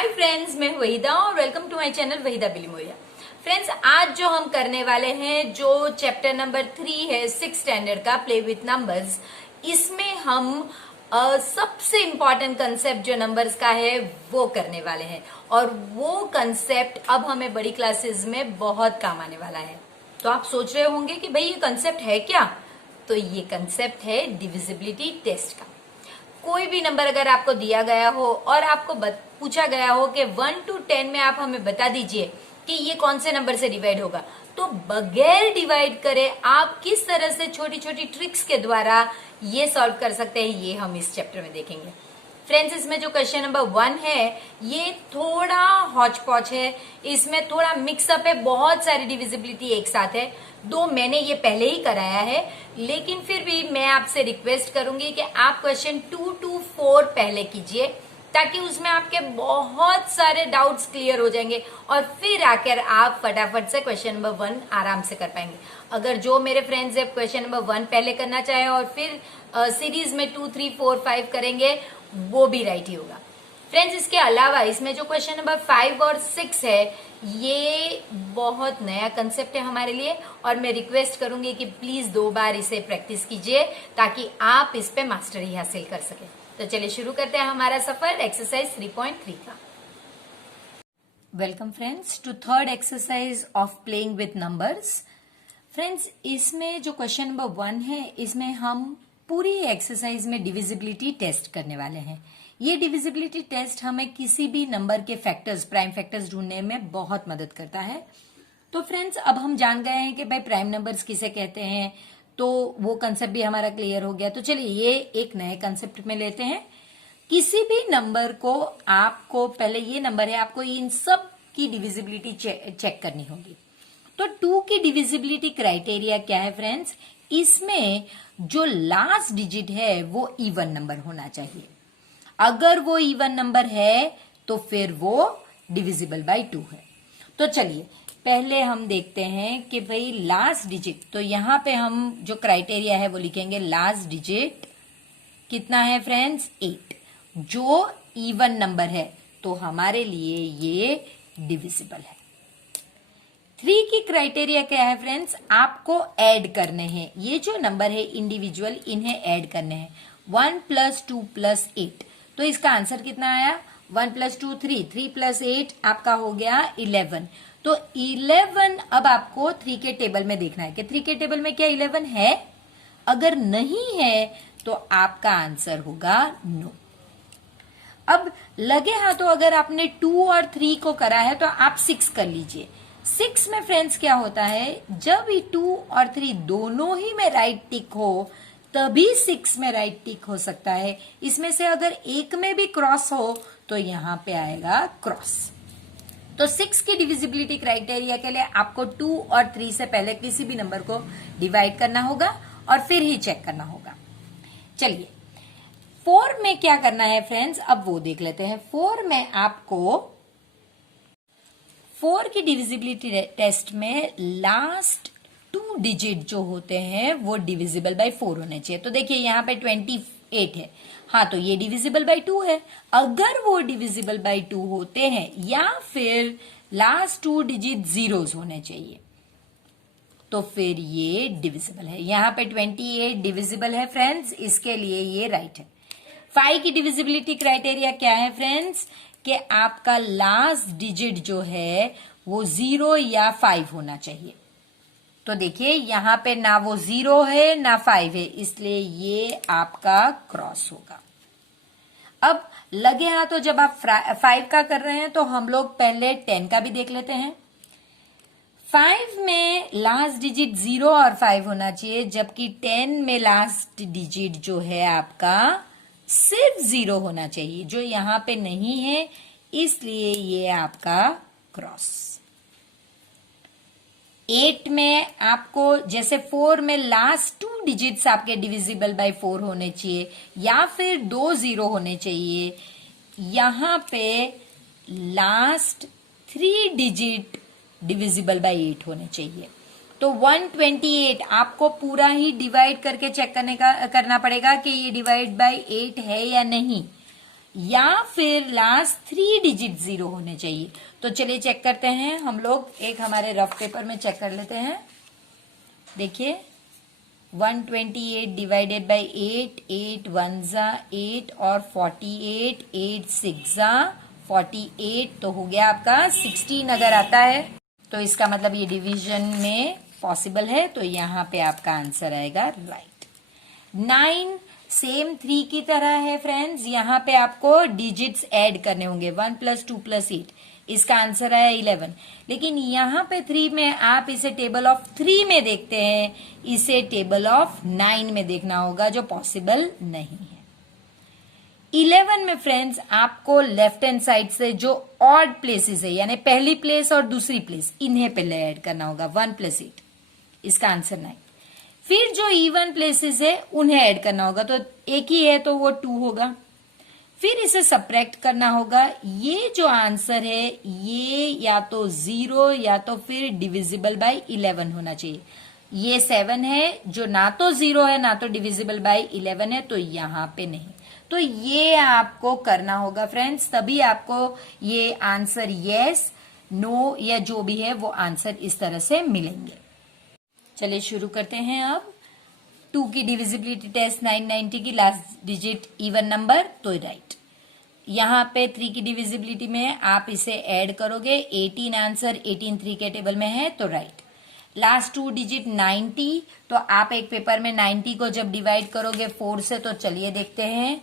Hi friends, मैं वहीदा और welcome to my channel Waheeda Bilimoria. Friends, आज जो हम करने वाले हैं, जो चैप्टर नंबर 3 है 6 स्टैंडर्ड का प्ले विथ नंबर्स, इसमें हम सबसे इम्पॉर्टेंट कंसेप्ट जो नंबर्स का है वो करने वाले हैं। और वो कंसेप्ट अब हमें बड़ी क्लासेस में बहुत काम आने वाला है। तो आप सोच रहे होंगे कि भाई ये कंसेप्ट है क्या? तो ये कंसेप्ट है डिविजिबिलिटी टेस्ट का। कोई भी नंबर अगर आपको दिया गया हो और आपको पूछा गया हो कि 1 to 10 में आप हमें बता दीजिए कि ये कौन से नंबर से डिवाइड होगा, तो बगैर डिवाइड करे आप किस तरह से छोटी छोटी ट्रिक्स के द्वारा ये सॉल्व कर सकते हैं, ये हम इस चैप्टर में देखेंगे। फ्रेंड्स, इसमें जो क्वेश्चन नंबर 1 है ये थोड़ा हॉच पॉच है, इसमें थोड़ा मिक्सअप है, बहुत सारी डिविजिबिलिटी एक साथ है। दो मैंने ये पहले ही कराया है, लेकिन फिर भी मैं आपसे रिक्वेस्ट करूंगी कि आप क्वेश्चन 2 to 4 पहले कीजिए, ताकि उसमें आपके बहुत सारे डाउट्स क्लियर हो जाएंगे और फिर आकर आप फटाफट से क्वेश्चन नंबर 1 आराम से कर पाएंगे। अगर जो मेरे फ्रेंड्स है क्वेश्चन नंबर 1 पहले करना चाहे और फिर सीरीज में 2, 3, 4, 5 करेंगे, वो भी राइट ही होगा। फ्रेंड्स, इसके अलावा इसमें जो क्वेश्चन नंबर 5 और 6 है, ये बहुत नया कंसेप्ट है हमारे लिए और मैं रिक्वेस्ट करूंगी कि प्लीज 2 बार इसे प्रैक्टिस कीजिए ताकि आप इस पे मास्टरी हासिल कर सके। तो चलिए शुरू करते हैं हमारा सफर एक्सरसाइज 3.3 का। Welcome friends to third exercise of playing with numbers. Friends, इसमें जो क्वेश्चन नंबर 1 है, इसमें हम पूरी एक्सरसाइज में डिविजिबिलिटी टेस्ट करने वाले हैं। ये डिविजिबिलिटी टेस्ट हमें किसी भी नंबर के फैक्टर्स, प्राइम फैक्टर्स ढूंढने में बहुत मदद करता है। तो फ्रेंड्स, अब हम जान गए हैं कि भाई प्राइम नंबर्स किसे कहते हैं, तो वो कंसेप्ट भी हमारा क्लियर हो गया। तो चलिए ये एक नए कंसेप्ट में लेते हैं। किसी भी नंबर को आपको, पहले ये नंबर है, आपको इन सब की डिविजिबिलिटी चेक करनी होगी। तो 2 की डिविजिबिलिटी क्राइटेरिया क्या है फ्रेंड्स? इसमें जो लास्ट डिजिट है वो इवन नंबर होना चाहिए। अगर वो इवन नंबर है तो फिर वो डिविजिबल बाय 2 है। तो चलिए पहले हम देखते हैं कि भाई लास्ट डिजिट, तो यहां पे हम जो क्राइटेरिया है वो लिखेंगे लास्ट डिजिट कितना है फ्रेंड्स? 8। जो इवन नंबर है तो हमारे लिए ये डिविजिबल है। 3 की क्राइटेरिया क्या है फ्रेंड्स? आपको ऐड करने हैं, ये जो नंबर है इंडिविजुअल, इन्हें ऐड करने हैं। 1 + 2 + 8, तो इसका आंसर कितना आया? 1 + 2 3, 3 + 8 आपका हो गया 11। तो 11 अब आपको 3 के टेबल में देखना है कि 3 के टेबल में क्या 11 है। अगर नहीं है तो आपका आंसर होगा नो। अब लगे हाथों अगर आपने 2 और 3 को करा है तो आप 6 कर लीजिए। 6 में फ्रेंड्स क्या होता है, जब 2 और 3 दोनों ही में राइट टिक हो तभी 6 में राइट टिक हो सकता है। इसमें से अगर एक में भी क्रॉस हो तो यहां पे आएगा क्रॉस। तो 6 की डिविजिबिलिटी क्राइटेरिया के लिए आपको 2 और 3 से पहले किसी भी नंबर को डिवाइड करना होगा और फिर ही चेक करना होगा। चलिए 4 में क्या करना है फ्रेंड्स, अब वो देख लेते हैं। 4 में आपको 4 की डिविजिबिलिटी टेस्ट में लास्ट 2 डिजिट जो होते हैं वो डिविजिबल बाय 4 होने चाहिए। तो देखिए यहाँ पे 28 है, हाँ, तो ये डिविजिबल बाय 2 है। अगर वो डिविजिबल बाय 2 होते हैं या फिर लास्ट 2 डिजिट जीरोस होने चाहिए तो फिर ये डिविजिबल है। यहाँ पे 28 डिविजिबल है फ्रेंड्स, इसके लिए ये राइट है। 5 की डिविजिबिलिटी क्राइटेरिया क्या है फ्रेंड्स? कि आपका लास्ट डिजिट जो है वो 0 या 5 होना चाहिए। तो देखिए यहाँ पे ना वो 0 है ना 5 है, इसलिए ये आपका क्रॉस होगा। अब लगे हां तो जब आप 5 का कर रहे हैं तो हम लोग पहले 10 का भी देख लेते हैं। 5 में लास्ट डिजिट 0 और 5 होना चाहिए, जबकि 10 में लास्ट डिजिट जो है आपका सिर्फ 0 होना चाहिए, जो यहां पे नहीं है, इसलिए ये आपका क्रॉस। 8 में आपको जैसे 4 में लास्ट 2 डिजिट्स आपके डिविजिबल बाय 4 होने चाहिए या फिर 2 0 होने चाहिए, यहां पे लास्ट 3 डिजिट डिविजिबल बाय 8 होने चाहिए। तो 128 आपको पूरा ही डिवाइड करके चेक करना पड़ेगा कि ये डिवाइड बाय 8 है या नहीं। या फिर लास्ट 3 डिजिट 0 होने चाहिए। तो चलिए चेक करते हैं, हम लोग एक हमारे रफ पेपर में चेक कर लेते हैं। देखिए 128 डिवाइडेड बाई 8, 8 1 जा 8 और 48, 8 6 जा 48, तो हो गया आपका 16 अगर आता है तो इसका मतलब ये डिवीजन में पॉसिबल है, तो यहाँ पे आपका आंसर आएगा राइट। 9 सेम 3 की तरह है फ्रेंड्स, यहाँ पे आपको डिजिट्स ऐड करने होंगे 1 + 2 + 8, इसका आंसर आया 11। लेकिन यहाँ पे 3 में आप इसे टेबल ऑफ 3 में देखते हैं, इसे टेबल ऑफ 9 में देखना होगा जो पॉसिबल नहीं है। 11 में फ्रेंड्स आपको लेफ्ट हैंड साइड से जो ऑड प्लेसेस है यानी पहली प्लेस और दूसरी प्लेस, इन्हें पहले ऐड करना होगा 1 + 8, इसका आंसर 9। फिर जो इवन प्लेसेस है उन्हें ऐड करना होगा, तो एक ही है तो वो 2 होगा। फिर इसे सब्ट्रैक्ट करना होगा, ये जो आंसर है ये या तो 0 या तो फिर डिविजिबल बाय 11 होना चाहिए। ये 7 है जो ना तो 0 है ना तो डिविजिबल बाय 11 है, तो यहां पे नहीं। तो ये आपको करना होगा फ्रेंड्स, तभी आपको ये आंसर यस, नो या जो भी है वो आंसर इस तरह से मिलेंगे। चलिए शुरू करते हैं अब। 2 की डिविजिबिलिटी टेस्ट 990 की लास्ट डिजिट इवन नंबर, तो राइट। यहाँ पे 3 की डिविजिबिलिटी में आप इसे ऐड करोगे, 18 आंसर 18 3 के टेबल में है, तो राइट। लास्ट 2 डिजिट 90, तो आप एक पेपर में 90 को जब डिवाइड करोगे 4 से, तो चलिए देखते हैं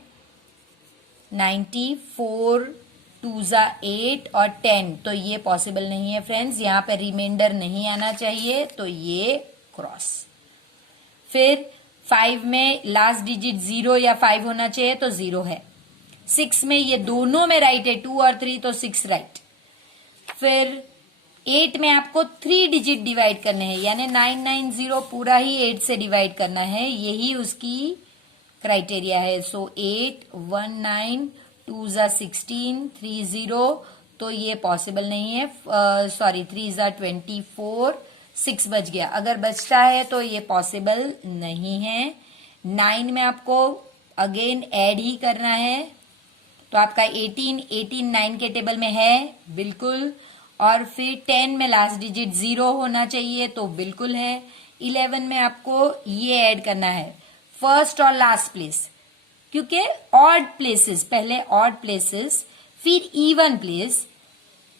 90 4 2 जा 8 और 10, तो ये पॉसिबल नहीं है फ्रेंड्स, यहाँ पे रिमाइंडर नहीं आना चाहिए, तो ये क्रॉस। फिर 5 में लास्ट डिजिट 0 या 5 होना चाहिए, तो 0 है। 6 में ये दोनों में राइट है, 2 और 3, तो 6 राइट। फिर 8 में आपको 3 डिजिट डिवाइड करने हैं, यानी 990 पूरा ही 8 से डिवाइड करना है, यही उसकी क्राइटेरिया है। सो 8 1 9 2 जा 16 3 0, तो ये पॉसिबल नहीं है। सॉरी 3 जा 24, 6 बच गया, अगर बचता है तो ये पॉसिबल नहीं है। 9 में आपको अगेन ऐड ही करना है, तो आपका 18 9 के टेबल में है बिल्कुल, और फिर 10 में लास्ट डिजिट 0 होना चाहिए, तो बिल्कुल है। 11 में आपको ये ऐड करना है फर्स्ट और लास्ट प्लेस, क्योंकि ऑड प्लेसेस, पहले ऑड प्लेसेस फिर इवन प्लेस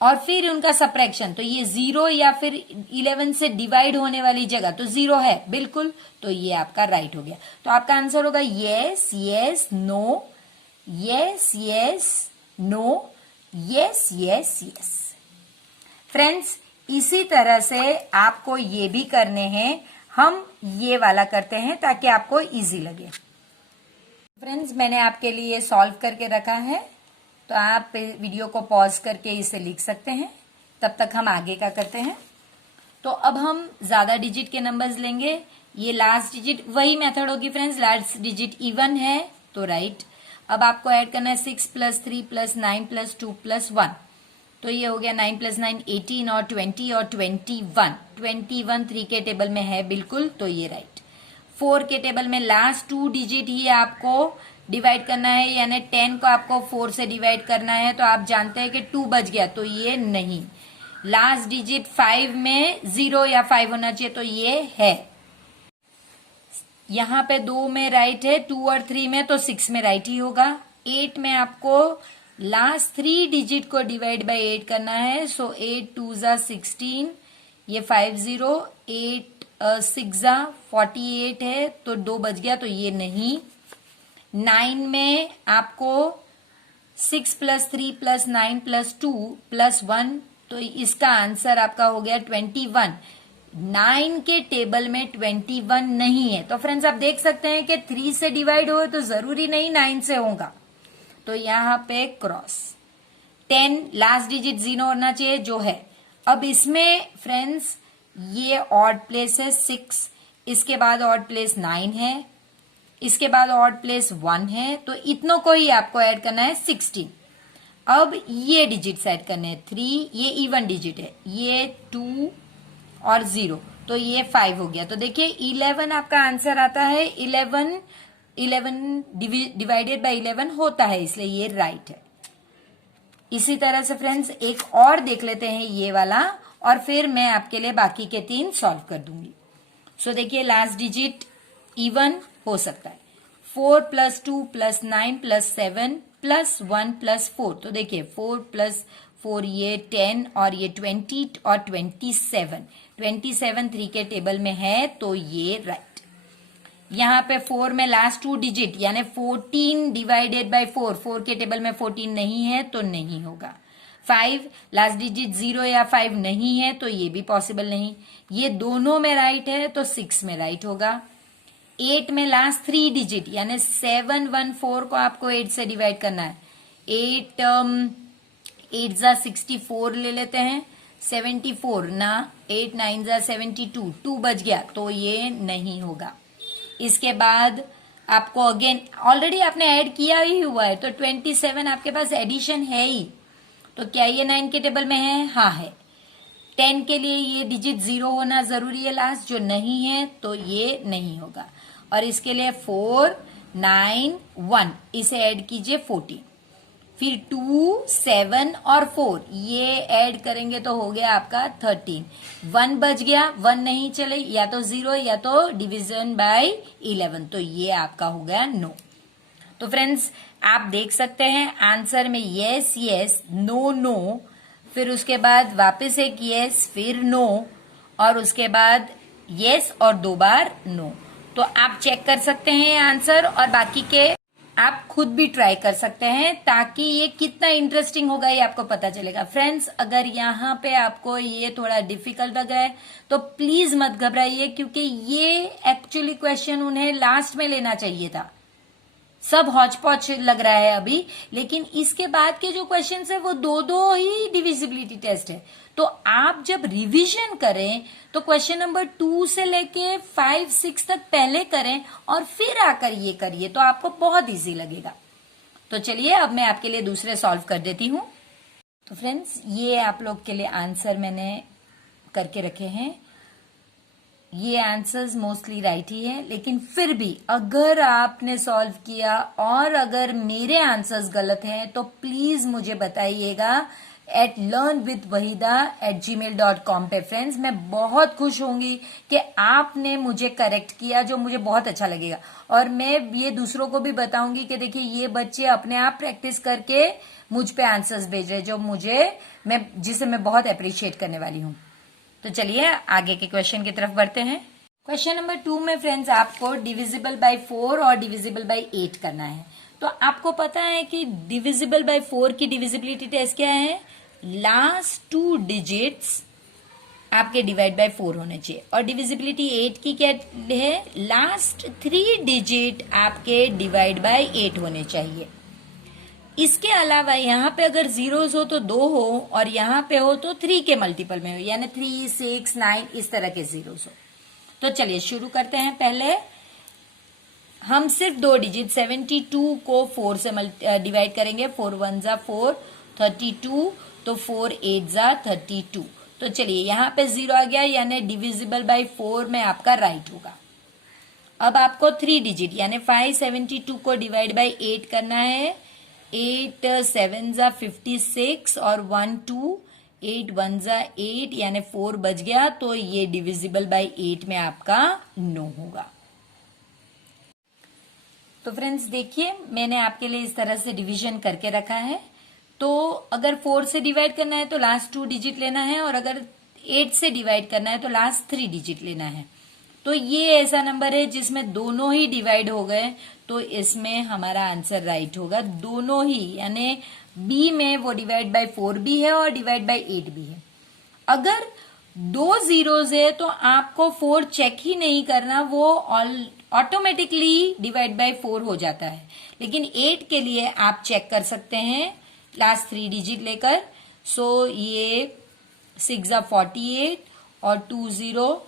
और फिर उनका सब्ट्रैक्शन, तो ये 0 या फिर 11 से डिवाइड होने वाली जगह तो 0 है बिल्कुल, तो ये आपका राइट हो गया। तो आपका आंसर होगा yes yes no, yes yes no, yes yes yes. Friends इसी तरह से आपको ये भी करने हैं, हम ये वाला करते हैं ताकि आपको इजी लगे। फ्रेंड्स मैंने आपके लिए सॉल्व करके रखा है, तो आप वीडियो को पॉज करके इसे लिख सकते हैं, तब तक हम आगे का करते हैं। तो अब हम ज्यादा डिजिट के नंबर्स लेंगे, ये लास्ट डिजिट वही मेथड होगी फ्रेंड्स, लास्ट डिजिट इवन है तो राइट। अब आपको ऐड करना है 6 + 3 + 9 + 2 + 1, तो ये हो गया 9 + 9 18 और 20 और 21 3 के टेबल में है बिल्कुल, तो ये राइट। 4 के टेबल में लास्ट 2 डिजिट ही आपको डिवाइड करना है, यानी 10 को आपको 4 से डिवाइड करना है, तो आप जानते हैं कि 2 बच गया, तो ये नहीं। लास्ट डिजिट 5 में 0 या 5 होना चाहिए, तो ये है। यहाँ पे 2 में राइट है, 2 और 3 में, तो 6 में राइट ही होगा। 8 में आपको लास्ट 3 डिजिट को डिवाइड बाय 8 करना है, सो 8 2 जा 16, ये 50, 8 6 जा 48 है, तो 2 बच गया, तो ये नहीं। 9 में आपको 6 + 3 + 9 + 2 + 1, तो इसका आंसर आपका हो गया 21। 9 के टेबल में 21 नहीं है, तो फ्रेंड्स आप देख सकते हैं कि 3 से डिवाइड हो तो जरूरी नहीं 9 से होगा, तो यहाँ पे क्रॉस। 10 लास्ट डिजिट 0 होना चाहिए, जो है। अब इसमें फ्रेंड्स ये ऑड प्लेस है 6, इसके बाद ऑड प्लेस 9 है, इसके बाद ऑड प्लेस 1 है, तो इतनों को ही आपको ऐड करना है 16। अब ये डिजिट्स ऐड करने हैं 3, ये इवन डिजिट है, ये 2 और 0, तो ये 5 हो गया। तो देखिए 11 आपका आंसर आता है, 11 11 डिवाइडेड बाय 11 होता है, इसलिए ये राइट है। इसी तरह से फ्रेंड्स एक और देख लेते हैं ये वाला, और फिर मैं आपके लिए बाकी के 3 सॉल्व कर दूंगी। सो देखिए लास्ट डिजिट इवन हो सकता है, 4 + 2 + 9 + 7 + 1 + 4। तो देखिए 4 + 4 ये 10 और ये 20 और 27 3 के टेबल में है, तो ये राइट। यहाँ पे 4 में लास्ट 2 डिजिट यानी 14 डिवाइडेड बाय 4, 4 के टेबल में 14 नहीं है तो नहीं होगा। 5 लास्ट डिजिट 0 या 5 नहीं है तो ये भी पॉसिबल नहीं। ये दोनों में राइट है तो 6 में राइट होगा। 8 में लास्ट 3 डिजिट यानी 7 1 4 को आपको 8 से डिवाइड करना है। 8 × 64 ले लेते हैं, 74 ना, 8 9 × 72, 2 बच गया तो ये नहीं होगा। इसके बाद आपको अगेन ऑलरेडी आपने ऐड किया ही हुआ है तो 27 आपके पास एडिशन है ही, तो क्या ये 9 के टेबल में है? हाँ है। 10 के लिए ये डिजिट 0 होना जरूरी है लास्ट, जो नहीं है तो ये नहीं होगा। और इसके लिए 4 9 1 इसे ऐड कीजिए 14, फिर 2 7 और 4 ये ऐड करेंगे तो हो गया आपका 13। 1 बच गया, 1 नहीं चले, या तो 0 या तो डिवीजन बाय 11, तो ये आपका हो गया नो। तो फ्रेंड्स आप देख सकते हैं आंसर में यस यस नो नो, फिर उसके बाद वापस एक यस फिर नो, और उसके बाद यस और 2 बार नो। तो आप चेक कर सकते हैं आंसर, और बाकी के आप खुद भी ट्राई कर सकते हैं, ताकि ये कितना इंटरेस्टिंग होगा ये आपको पता चलेगा। फ्रेंड्स अगर यहाँ पे आपको ये थोड़ा डिफिकल्ट लगा है तो प्लीज मत घबराइए, क्योंकि ये एक्चुअली क्वेश्चन उन्हें लास्ट में लेना चाहिए था। सब हौच पौच लग रहा है अभी, लेकिन इसके बाद के जो क्वेश्चन है वो 2 ही डिविजिबिलिटी टेस्ट है। तो आप जब रिवीजन करें तो क्वेश्चन नंबर 2 से लेके 5 6 तक पहले करें और फिर आकर ये करिए, तो आपको बहुत इजी लगेगा। तो चलिए अब मैं आपके लिए दूसरे सॉल्व कर देती हूं। तो फ्रेंड्स ये आप लोग के लिए आंसर मैंने करके रखे हैं। ये आंसर्स मोस्टली राइट ही है, लेकिन फिर भी अगर आपने सॉल्व किया और अगर मेरे आंसर्स गलत हैं तो प्लीज मुझे बताइएगा @learnwithwahida@gmail.com पे। फ्रेंड्स मैं बहुत खुश होंगी कि आपने मुझे करेक्ट किया, जो मुझे बहुत अच्छा लगेगा। और मैं ये दूसरों को भी बताऊंगी कि देखिए ये बच्चे अपने आप प्रैक्टिस करके मुझ पे आंसर्स भेज रहे, जो जिसे मैं बहुत अप्रिशिएट करने वाली हूँ। तो चलिए आगे के क्वेश्चन की तरफ बढ़ते हैं। क्वेश्चन नंबर 2 में फ्रेंड्स आपको डिविजिबल बाय 4 और डिविजिबल बाय 8 करना है। तो आपको पता है कि डिविजिबल बाय 4 की डिविजिबिलिटी टेस्ट क्या है? लास्ट 2 डिजिट्स आपके डिवाइड बाय 4 होने चाहिए। और डिविजिबिलिटी 8 की क्या है? लास्ट 3 डिजिट आपके डिवाइड बाय 8 होने चाहिए। इसके अलावा यहाँ पे अगर जीरोस हो तो 2 हो, और यहाँ पे हो तो 3 के मल्टीपल में हो, यानी 3 6 9 इस तरह के जीरोस हो। तो चलिए शुरू करते हैं। पहले हम सिर्फ 2 डिजिट 72 को 4 से डिवाइड करेंगे। 4 1 ज़ा 4, 32, तो 4 8 ज़ा 32। तो चलिए यहाँ पे 0 आ गया, यानी डिविजिबल बाय 4 में आपका राइट होगा। अब आपको 3 डिजिट यानी 572 को डिवाइड बाय 8 करना है। 8 7 ज़ा 56 और 1 2, 8 1 ज़ा 8 यानी 4 बच गया, तो ये डिविजिबल बाय 8 में आपका नो होगा। तो फ्रेंड्स देखिए मैंने आपके लिए इस तरह से डिवीजन करके रखा है। तो अगर 4 से डिवाइड करना है तो लास्ट 2 डिजिट लेना है, और अगर 8 से डिवाइड करना है तो लास्ट 3 डिजिट लेना है। तो ये ऐसा नंबर है जिसमें दोनों ही डिवाइड हो गए, तो इसमें हमारा आंसर राइट होगा। दोनों ही यानी बी में वो डिवाइड बाय 4 भी है और डिवाइड बाय 8 भी है। अगर 2 जीरोस है तो आपको 4 चेक ही नहीं करना, वो ऑटोमेटिकली डिवाइड बाय 4 हो जाता है। लेकिन 8 के लिए आप चेक कर सकते हैं लास्ट 3 डिजिट लेकर। सो ये 6 ज़ा 48 और 2 0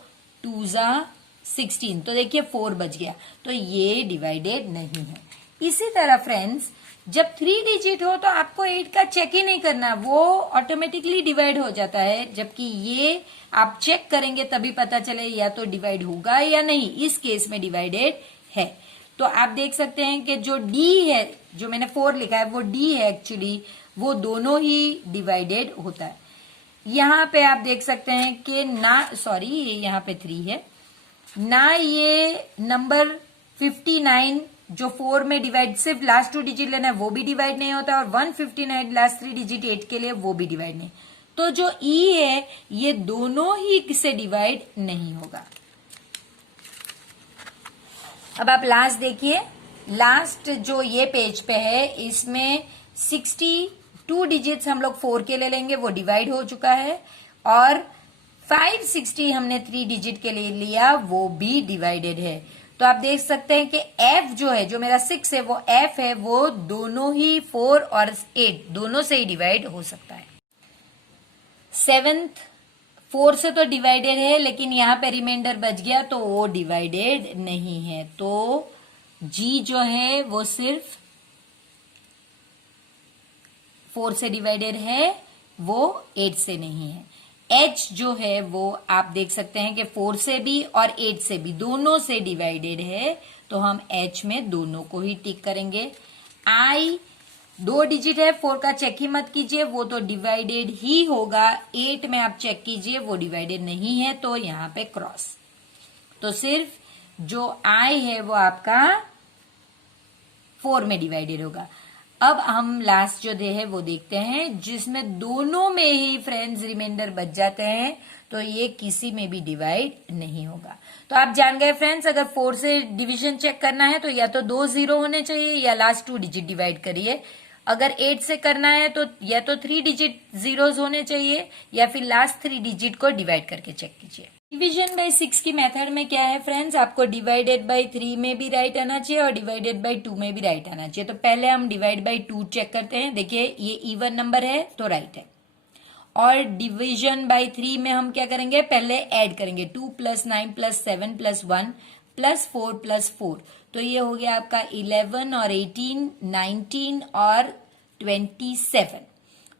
2 ज़ा 16, तो देखिए 4 बच गया, तो ये डिवाइडेड नहीं है। इसी तरह फ्रेंड्स जब 3 डिजिट हो तो आपको 8 का चेक ही नहीं करना, वो ऑटोमेटिकली डिवाइड हो जाता है। जबकि ये आप चेक करेंगे तभी पता चले या तो डिवाइड होगा या नहीं। इस केस में डिवाइडेड है। तो आप देख सकते हैं कि जो डी है, जो मैंने 4 लिखा है वो डी है एक्चुअली, वो दोनों ही डिवाइडेड होता है। यहाँ पे आप देख सकते हैं कि ना, सॉरी यहाँ पे 3 है ना, ये नंबर 59 जो 4 में डिवाइड, सिर्फ लास्ट 2 डिजिट लेना है वो भी डिवाइड नहीं होता, और 159 लास्ट 3 डिजिट 8 के लिए वो भी डिवाइड नहीं। तो जो ई है ये दोनों ही से डिवाइड नहीं होगा। अब आप लास्ट देखिए, लास्ट जो ये पेज पे है इसमें 62 डिजिट्स हम लोग 4 के लिए लेंगे, वो डिवाइड हो चुका है, और 560 हमने 3 डिजिट के लिए लिया, वो भी डिवाइडेड है। तो आप देख सकते हैं कि एफ जो है, जो मेरा 6 है, वो एफ है, वो दोनों ही 4 और 8 दोनों से ही डिवाइड हो सकता है। 7th 4 से तो डिवाइडेड है, लेकिन यहाँ पे रिमाइंडर बच गया तो वो डिवाइडेड नहीं है। तो जी जो है वो सिर्फ 4 से डिवाइडेड है, वो 8 से नहीं है। एच जो है वो आप देख सकते हैं कि 4 से भी और 8 से भी दोनों से डिवाइडेड है, तो हम एच में दोनों को ही टिक करेंगे। आई 2 डिजिट है, 4 का चेक ही मत कीजिए, वो तो डिवाइडेड ही होगा। 8 में आप चेक कीजिए, वो डिवाइडेड नहीं है, तो यहाँ पे क्रॉस। तो सिर्फ जो आई है वो आपका 4 में डिवाइडेड होगा। अब हम लास्ट जो दे है वो देखते हैं, जिसमें दोनों में ही फ्रेंड्स रिमाइंडर बच जाते हैं, तो ये किसी में भी डिवाइड नहीं होगा। तो आप जान गए फ्रेंड्स, अगर 4 से डिवीजन चेक करना है तो या तो 2 0 होने चाहिए या लास्ट 2 डिजिट डिवाइड करिए। अगर 8 से करना है तो या तो 3 डिजिट जीरोस होने चाहिए या फिर लास्ट 3 डिजिट को डिवाइड करके चेक कीजिए। डिवीजन बाय 6 की मेथड में क्या है फ्रेंड्स, आपको डिवाइडेड बाय 3 में भी राइट आना चाहिए और डिवाइडेड बाय 2 में भी राइट आना चाहिए। तो पहले हम डिवाइड बाय 2 चेक करते हैं। देखिए ये इवन नंबर है तो राइट है, और डिवीजन बाय 3 में हम क्या करेंगे, पहले ऐड करेंगे 2 + 9 + 7 + 1 + 4 + 4, तो ये हो गया आपका 11 और 18 19 और 27।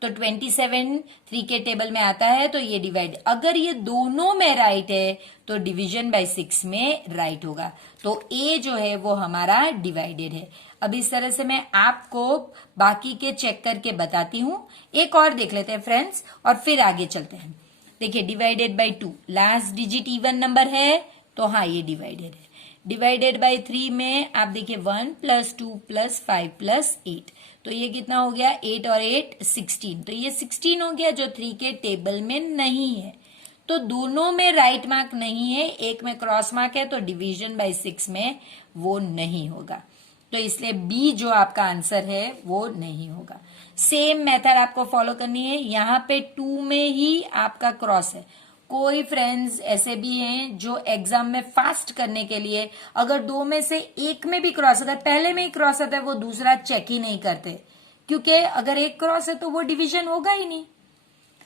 तो 27 3 के टेबल में आता है, तो ये डिवाइड, अगर ये दोनों में राइट है तो डिवीजन बाय 6 में राइट होगा। तो ए जो है वो हमारा डिवाइडेड है। अब इस तरह से मैं आपको बाकी के चेक करके बताती हूँ। एक और देख लेते हैं फ्रेंड्स और फिर आगे चलते हैं। देखिए divided by 2, last digit even number है तो हाँ ये डिवाइडेड है। डिवाइडेड बाय 3 में आप देखिए 1 + 2 + 5 + 8, तो ये कितना हो गया, 8 और 8 16, तो ये 16 हो गया जो 3 के टेबल में नहीं है। तो दोनों में राइट मार्क नहीं है, एक में क्रॉस मार्क है, तो डिवीजन बाय 6 में वो नहीं होगा। तो इसलिए बी जो आपका आंसर है वो नहीं होगा। सेम मेथड आपको फॉलो करनी है। यहाँ पे 2 में ही आपका क्रॉस है। कोई फ्रेंड्स ऐसे भी हैं जो एग्जाम में फास्ट करने के लिए अगर 2 में से एक में भी क्रॉस आता है, पहले में ही क्रॉस आता है, वो दूसरा चेक ही नहीं करते, क्योंकि अगर एक क्रॉस है तो वो डिवीजन होगा ही नहीं।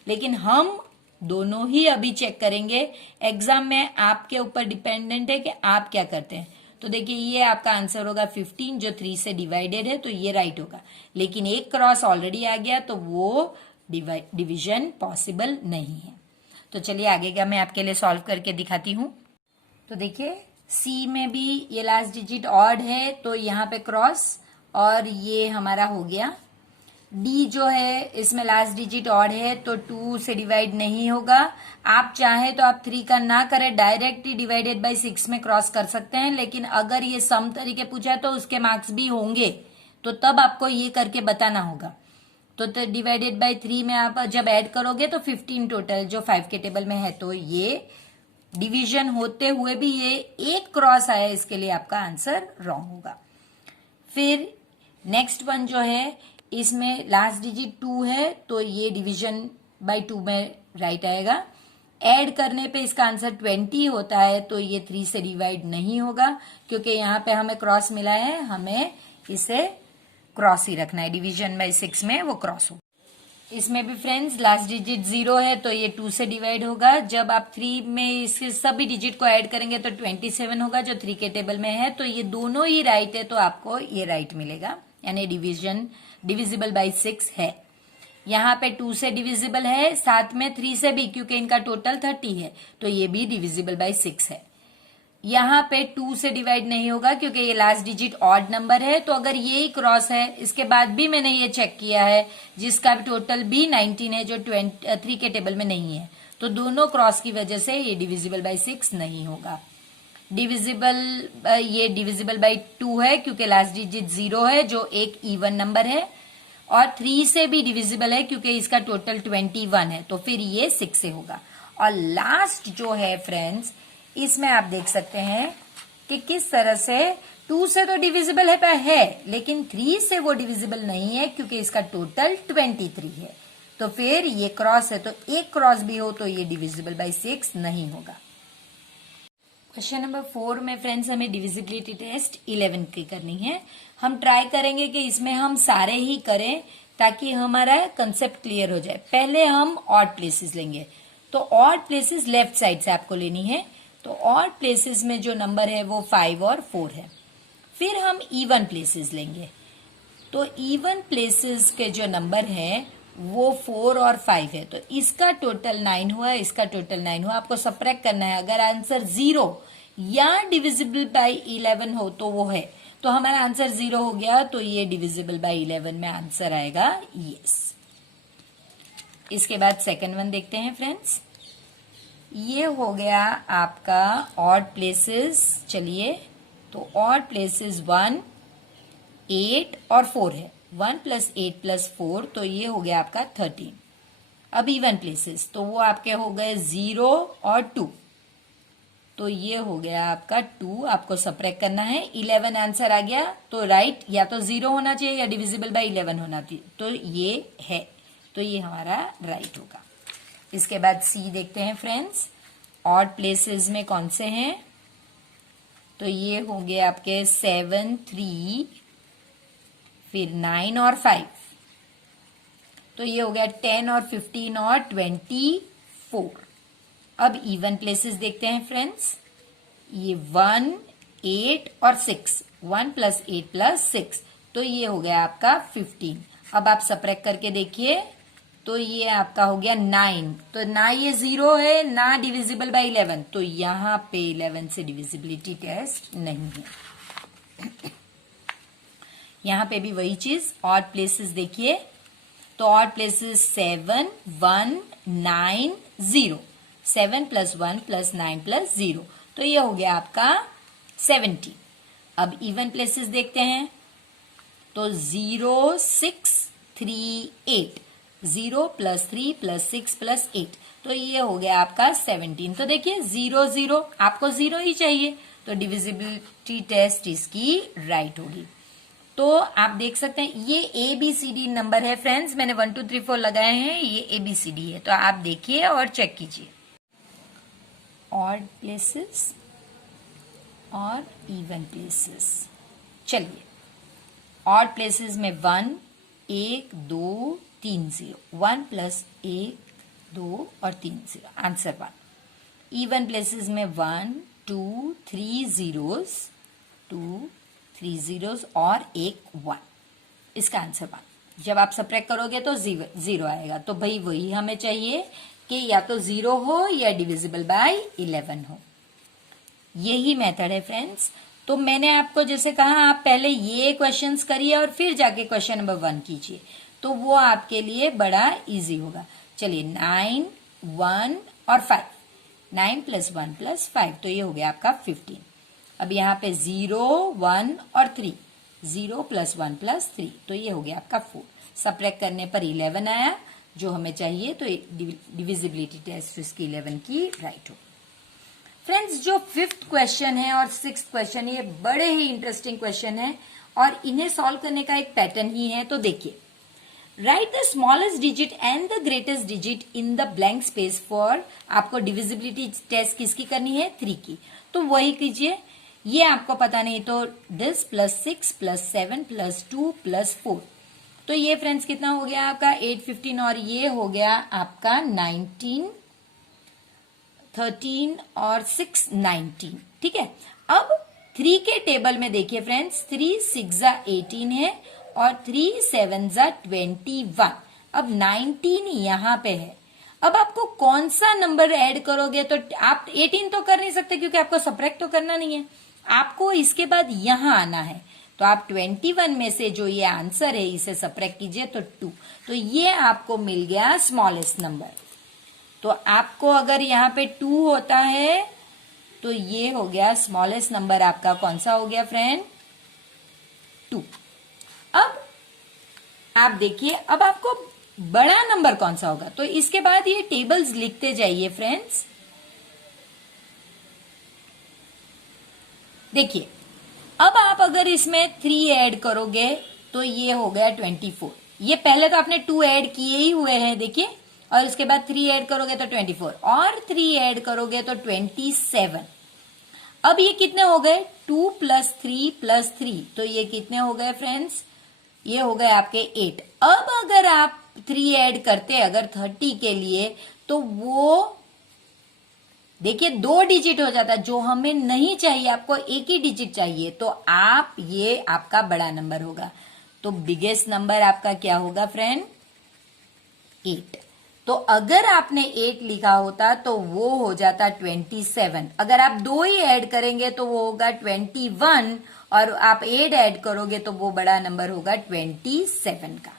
लेकिन हम दोनों ही अभी चेक करेंगे। एग्जाम में आपके ऊपर डिपेंडेंट है कि आप क्या करते हैं। तो देखिए ये आपका आंसर होगा 15 जो 3 से डिवाइडेड है, तो ये राइट होगा। लेकिन एक क्रॉस ऑलरेडी आ गया तो वो डिवीजन पॉसिबल नहीं है। तो चलिए आगे का मैं आपके लिए सॉल्व करके दिखाती हूँ। तो देखिए सी में भी ये लास्ट डिजिट ऑड है, तो यहाँ पे क्रॉस, और ये हमारा हो गया। डी जो है इसमें लास्ट डिजिट ऑड है तो 2 से डिवाइड नहीं होगा। आप चाहें तो आप 3 का ना करें, डायरेक्ट ही डिवाइडेड बाय 6 में क्रॉस कर सकते हैं, लेकिन अगर ये सम तरीके पूछा है तो उसके मार्क्स भी होंगे, तो तब आपको ये करके बताना होगा। तो डिवाइडेड बाय 3 में आप जब ऐड करोगे तो 15 टोटल जो 5 के टेबल में है, तो ये डिवीजन होते हुए भी ये एक क्रॉस आया, इसके लिए आपका आंसर रॉन्ग होगा। फिर नेक्स्ट वन जो है इसमें लास्ट डिजिट 2 है, तो ये डिवीजन बाय 2 में राइट आएगा। ऐड करने पे इसका आंसर 20 होता है, तो ये 3 से डिवाइड नहीं होगा, क्योंकि यहाँ पे हमें क्रॉस मिला है, हमें इसे क्रॉस ही रखना है। डिवीजन बाय 6 में वो क्रॉस हो। इसमें भी फ्रेंड्स लास्ट डिजिट 0 है, तो ये 2 से डिवाइड होगा। जब आप 3 में इसके सभी डिजिट को ऐड करेंगे तो 27 होगा जो 3 के टेबल में है, तो ये दोनों ही राइट है, तो आपको ये राइट मिलेगा, यानी डिवीजन डिविजिबल बाय 6 है। यहाँ पे 2 से डिविजिबल है, साथ में 3 से भी, क्योंकि इनका टोटल 30 है, तो ये भी डिविजिबल बाय 6 है। यहाँ पे 2 से डिवाइड नहीं होगा क्योंकि ये लास्ट डिजिट ऑड नंबर है। तो अगर ये ही क्रॉस है, इसके बाद भी मैंने ये चेक किया है जिसका टोटल भी 19 है जो 3 के टेबल में नहीं है, तो दोनों क्रॉस की वजह से ये डिविजिबल बाय 6 नहीं होगा। ये डिविजिबल बाय 2 है क्योंकि लास्ट डिजिट 0 है जो एक इवन नंबर है, और 3 से भी डिविजिबल है क्योंकि इसका टोटल 21 है, तो फिर ये 6 से होगा। और लास्ट जो है फ्रेंड्स, इसमें आप देख सकते हैं कि किस तरह से 2 से तो डिविजिबल है लेकिन 3 से वो डिविजिबल नहीं है क्योंकि इसका टोटल 23 है। तो फिर ये क्रॉस है, तो एक क्रॉस भी हो तो ये डिविजिबल बाय 6 नहीं होगा। क्वेश्चन नंबर 4 में फ्रेंड्स हमें डिविजिबिलिटी टेस्ट 11 की करनी है। हम ट्राई करेंगे कि इसमें हम सारे ही करें ताकि हमारा कंसेप्ट क्लियर हो जाए। पहले हम ऑड प्लेसेस लेंगे, तो ऑड प्लेसेस लेफ्ट साइड से आपको लेनी है। तो ऑड प्लेसेस में जो नंबर है वो 5 और 4 है। फिर हम इवन प्लेसेस लेंगे, तो इवन प्लेसेस के जो नंबर है वो 4 और 5 है, तो इसका टोटल 9 हुआ, इसका टोटल 9 हुआ। आपको सबट्रैक्ट करना है। अगर आंसर 0 या डिविजिबल बाय 11 हो तो वो है, तो हमारा आंसर 0 हो गया, तो ये डिविजिबल बाय 11 में आंसर आएगा यस। इसके बाद सेकंड वन देखते हैं फ्रेंड्स। ये हो गया आपका ऑड प्लेसेस। चलिए, तो ऑड प्लेसेस 1, 8 और 4 है। 1 + 8 + 4, तो ये हो गया आपका 13। अब इवन प्लेसेस, तो वो आपके हो गए 0 और 2, तो ये हो गया आपका 2। आपको सबट्रैक्ट करना है। 11 आंसर आ गया, तो राइट या तो 0 होना चाहिए या डिविजिबल बाय 11 होना चाहिए, तो ये है, तो ये हमारा राइट होगा। इसके बाद सी देखते हैं फ्रेंड्स। ऑड प्लेसेस में कौन से हैं, तो ये होंगे आपके 7, 3, फिर 9 और 5, तो ये हो गया 10 और 15 और 24। अब इवन प्लेसेस देखते हैं फ्रेंड्स। ये 1, 8 और 6, 1 + 8 + 6, तो ये हो गया आपका 15। अब आप सबट्रैक्ट करके देखिए, तो ये आपका हो गया 9, तो ना ये 0 है ना डिविजिबल बाय 11, तो यहां पे 11 से डिविजिबिलिटी टेस्ट नहीं है। यहां पे भी वही चीज, ऑड प्लेसेस देखिए, तो ऑड प्लेसेस 7, 1, 9, 0, 7 + 1 + 9 + 0, तो ये हो गया आपका 17। अब इवन प्लेसेस देखते हैं, तो 0, 6, 3, 8, 0 + 3 + 6 + 8, तो ये हो गया आपका 17। तो देखिए 0, 0, आपको 0 ही चाहिए, तो डिविजिबिलिटी टेस्ट इसकी राइट होगी। तो आप देख सकते हैं ये ABCD नंबर है फ्रेंड्स, मैंने 1 2 3 4 लगाए हैं, ये ABCD है, तो आप देखिए और चेक कीजिए। ऑड प्लेसेस और इवन प्लेसेस। चलिए, ऑड प्लेसेस में 1, 1, 2, 3, 0, 1 + 1, 2 और 3 0, आंसर 1। इवन प्लेसेस में 1, 2, 3 zeros, 2, 3 zeros और एक 1, इसका आंसर 1। जब आप सबट्रैक्ट करोगे तो 0 आएगा, तो भाई वही हमें चाहिए कि या तो 0 हो या डिविजिबल बाय 11 हो। यही मेथड है फ्रेंड्स। तो मैंने आपको जैसे कहा, आप पहले ये क्वेश्चंस करिए और फिर जाके क्वेश्चन नंबर 1 कीजिए, तो वो आपके लिए बड़ा इजी होगा। चलिए, 9, 1 और 5, 9 + 1 + 5, तो ये हो गया आपका 15। अब यहाँ पे 0, 1 और 3, 0 + 1 + 3, तो ये हो गया आपका 4। सबट्रैक्ट करने पर 11 आया जो हमें चाहिए, तो डिविजिबिलिटी टेस्ट इसकी 11 की राइट हो। फ्रेंड्स, जो 5th क्वेश्चन है और 6th क्वेश्चन, ये बड़े ही इंटरेस्टिंग क्वेश्चन है और इन्हें सॉल्व करने का एक पैटर्न ही है। तो देखिए, right the smallest digit and the greatest digit in the blank space for, आपको डिविजिबिलिटी टेस्ट किसकी करनी है, 3 की, तो वही कीजिए। ये आपको पता नहीं तो दिस +6 +7 +2 +4, तो ये फ्रेंड्स कितना हो गया आपका 8, 15 और ये हो गया आपका 19, 13 और 6 19, ठीक है। अब 3 के टेबल में देखिए फ्रेंड्स, 3 6 18 है और 3 7 21। अब 19 यहाँ पे है। अब आपको कौन सा नंबर ऐड करोगे, तो आप 18 तो कर नहीं सकते क्योंकि आपको सब्ट्रैक्ट तो करना नहीं है, आपको इसके बाद यहां आना है। तो आप 21 में से जो ये आंसर है इसे सब्ट्रैक्ट कीजिए तो 2, तो ये आपको मिल गया स्मॉलेस्ट नंबर। तो आपको अगर यहाँ पे 2 होता है तो ये हो गया स्मॉलेस्ट नंबर आपका, कौन सा हो गया फ्रेंड, 2। अब आप देखिए अब आपको बड़ा नंबर कौन सा होगा, तो इसके बाद ये टेबल्स लिखते जाइए फ्रेंड्स। देखिए अब आप अगर इसमें 3 ऐड करोगे तो ये हो गया 24। ये पहले तो आपने 2 ऐड किए ही हुए हैं देखिए, और उसके बाद 3 ऐड करोगे तो 24 और 3 ऐड करोगे तो 27। अब ये कितने हो गए, 2 + 3 + 3, तो ये कितने हो गए फ्रेंड्स, ये हो गए आपके 8। अब अगर आप 3 ऐड करते अगर 30 के लिए तो वो देखिए 2 डिजिट हो जाता, जो हमें नहीं चाहिए, आपको एक ही डिजिट चाहिए, तो आप ये आपका बड़ा नंबर होगा। तो बिगेस्ट नंबर आपका क्या होगा फ्रेंड, 8। तो अगर आपने 8 लिखा होता तो वो हो जाता 27। अगर आप 2 ही ऐड करेंगे तो वो होगा 21, और आप 8 ऐड करोगे तो वो बड़ा नंबर होगा 27 का।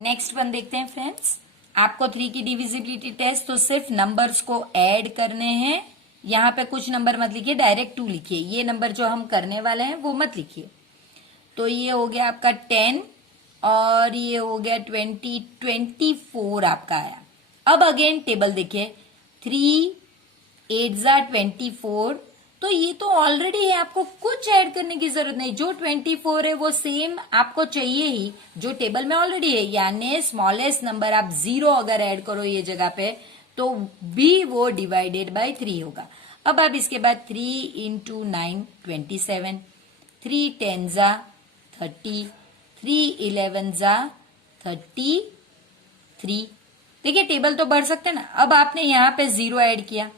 नेक्स्ट वन देखते हैं फ्रेंड्स। आपको 3 की डिविजिबिलिटी टेस्ट, तो सिर्फ नंबर्स को ऐड करने हैं। यहाँ पे कुछ नंबर मत लिखिए, डायरेक्ट 2 लिखिए। ये नंबर जो हम करने वाले हैं वो मत लिखिए। तो ये हो गया आपका 10 और ये हो गया 24 आपका आया। अब अगेन टेबल देखिए, 3 8 ज़ा 24, तो ये तो ऑलरेडी है, आपको कुछ ऐड करने की जरूरत नहीं। जो 24 है वो सेम आपको चाहिए ही, जो टेबल में ऑलरेडी है। यानी स्मॉलेस्ट नंबर आप 0 अगर ऐड करो ये जगह पे तो भी वो डिवाइडेड बाय 3 होगा। अब आप इसके बाद 3 × 9 27, 3 10 ज़ा 30, 3 11 ज़ा 33। देखिए टेबल तो बढ़ सकते ना। अब आपने यहाँ पे 0 ऐड किया,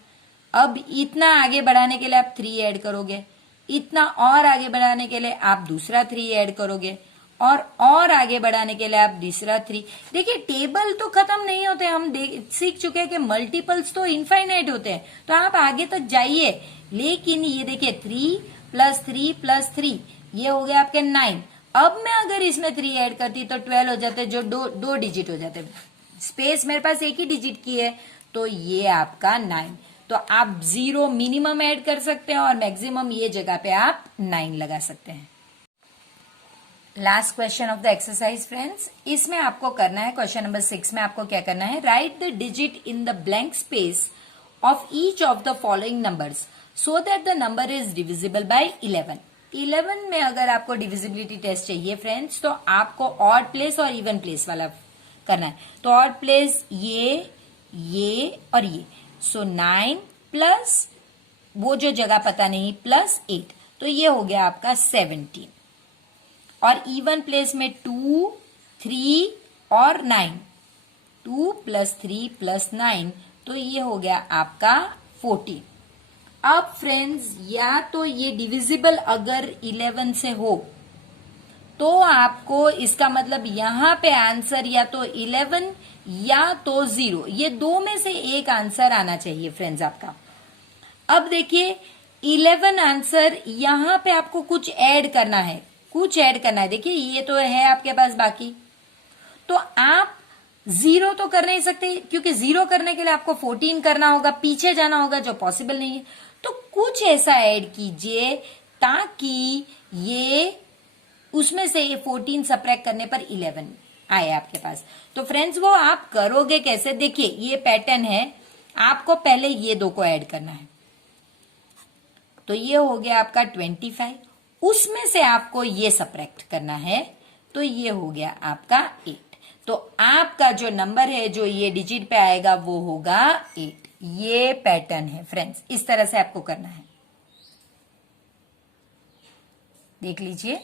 अब इतना आगे बढ़ाने के लिए आप 3 ऐड करोगे, इतना और आगे बढ़ाने के लिए आप दूसरा 3 ऐड करोगे, और आगे बढ़ाने के लिए आप तीसरा 3। देखिए टेबल तो खत्म नहीं होते, हम सीख चुके हैं कि मल्टीपल्स तो इनफाइनाइट होते हैं, तो आप आगे तक जाइए। लेकिन ये देखिए 3 + 3 + 3, ये हो गया आपके 9। अब मैं अगर इसमें 3 ऐड करती तो 12 हो जाते, जो दो डिजिट हो जाते। स्पेस मेरे पास एक ही डिजिट की है, तो ये आपका 9। तो आप 0 मिनिमम ऐड कर सकते हैं और मैक्सिमम ये जगह पे आप 9 लगा सकते हैं। Last question of the exercise friends, इसमें आपको करना है, क्वेश्चन नंबर 6 में आपको क्या करना है, right the digit in the blank space of each of the following numbers so that the number is divisible by 11। 11 में अगर आपको डिविजिबिलिटी टेस्ट चाहिए फ्रेंड्स, तो आपको ऑड प्लेस और इवन प्लेस वाला करना है। तो ऑड प्लेस ये और ये, सो 9 प्लस वो जो जगह पता नहीं प्लस 8, तो ये हो गया आपका 17। और इवन प्लेस में 2 3 और 9, 2 + 3 + 9, तो ये हो गया आपका 14। अब फ्रेंड्स या तो ये डिविजिबल अगर 11 से हो तो आपको इसका मतलब यहां पे आंसर या तो 11 या तो 0, ये दो में से एक आंसर आना चाहिए फ्रेंड्स आपका। अब देखिए 11 आंसर, यहां पे आपको कुछ ऐड करना है, कुछ ऐड करना है। देखिए ये तो है आपके पास बाकी, तो आप 0 तो कर नहीं सकते क्योंकि 0 करने के लिए आपको 14 करना होगा, पीछे जाना होगा, जो पॉसिबल नहीं है। तो कुछ ऐसा ऐड कीजिए ताकि ये उसमें से ये 14 सब्ट्रैक्ट करने पर 11 आए आपके पास। तो फ्रेंड्स वो आप करोगे कैसे, देखिए ये पैटर्न है, आपको पहले ये दो को ऐड करना है। तो ये हो गया आपका 25, उसमें से आपको ये सब्ट्रैक्ट करना है, तो ये हो गया आपका 8। तो आपका जो नंबर है जो ये डिजिट पे आएगा वो होगा 8। ये पैटर्न है फ्रेंड्स, इस तरह से आपको करना है, देख लीजिए।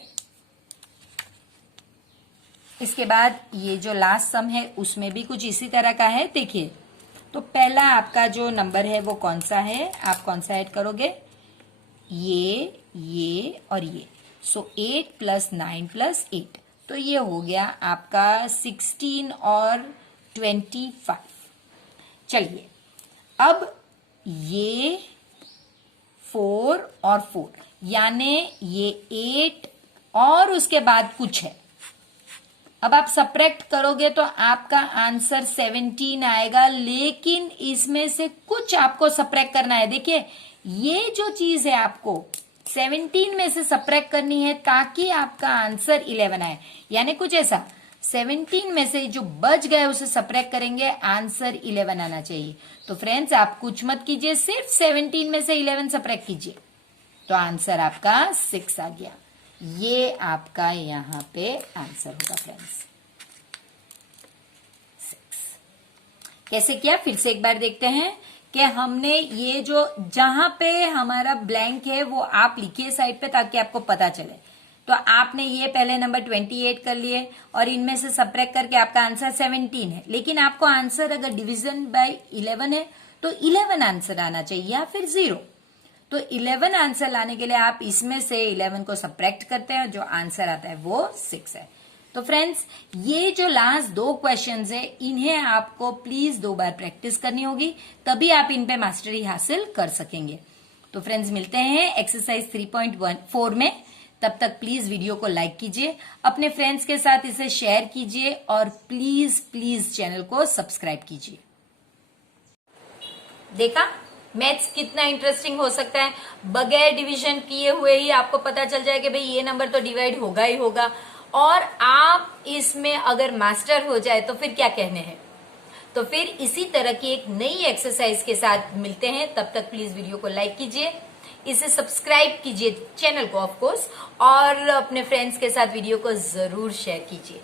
इसके बाद ये जो लास्ट सम है उसमें भी कुछ इसी तरह का है, देखिए। तो पहला आपका जो नंबर है वो कौन सा है, आप कौन सा ऐड करोगे, ये और ये। सो 8 + 9 + 8, तो ये हो गया आपका 16 और 25। चलिए अब ये 4 और 4 यानी ये 8 और उसके बाद कुछ है। अब आप सब्ट्रैक्ट करोगे तो आपका आंसर 17 आएगा, लेकिन इसमें से कुछ आपको सब्ट्रैक्ट करना है। देखिए ये जो चीज है आपको 17 में से सब्ट्रैक्ट करनी है ताकि आपका आंसर 11 आए, यानी कुछ ऐसा 17 में से जो बच गए उसे सब्ट्रैक्ट करेंगे, आंसर 11 आना चाहिए। तो फ्रेंड्स आप कुछ मत कीजिए, सिर्फ 17 में से 11 सब्ट्रैक्ट कीजिए तो आंसर आपका 6 आ गया। ये आपका यहां पे आंसर होगा फ्रेंड्स 6। कैसे किया फिर से एक बार देखते हैं कि हमने ये जो जहां पे हमारा ब्लैंक है वो आप लिखिए साइड पे ताकि आपको पता चले। तो आपने ये पहले नंबर 28 कर लिए और इनमें से सब्ट्रैक्ट करके आपका आंसर 17 है, लेकिन आपको आंसर अगर डिवीजन बाय 11 है तो 11 आंसर आना चाहिए या फिर 0। तो 11 आंसर लाने के लिए आप इसमें से 11 को सब्ट्रैक्ट करते हैं, जो आंसर आता है वो 6 है। तो फ्रेंड्स ये जो लास्ट 2 क्वेश्चंस है इन्हें आपको प्लीज 2 बार प्रैक्टिस करनी होगी, तभी आप इन पे मास्टरी हासिल कर सकेंगे। तो फ्रेंड्स मिलते हैं एक्सरसाइज 3.4 में, तब तक प्लीज वीडियो को लाइक कीजिए, अपने फ्रेंड्स के साथ इसे शेयर कीजिए और प्लीज प्लीज चैनल को सब्सक्राइब कीजिए। देखा मैथ्स कितना इंटरेस्टिंग हो सकता है, बगैर डिवीजन किए हुए ही आपको पता चल जाए कि भाई ये नंबर तो डिवाइड होगा ही होगा, और आप इसमें अगर मास्टर हो जाए तो फिर क्या कहने हैं। तो फिर इसी तरह की एक नई एक्सरसाइज के साथ मिलते हैं, तब तक प्लीज वीडियो को लाइक कीजिए, इसे सब्सक्राइब कीजिए चैनल को ऑफ कोर्स, और अपने फ्रेंड्स के साथ वीडियो को जरूर शेयर कीजिए।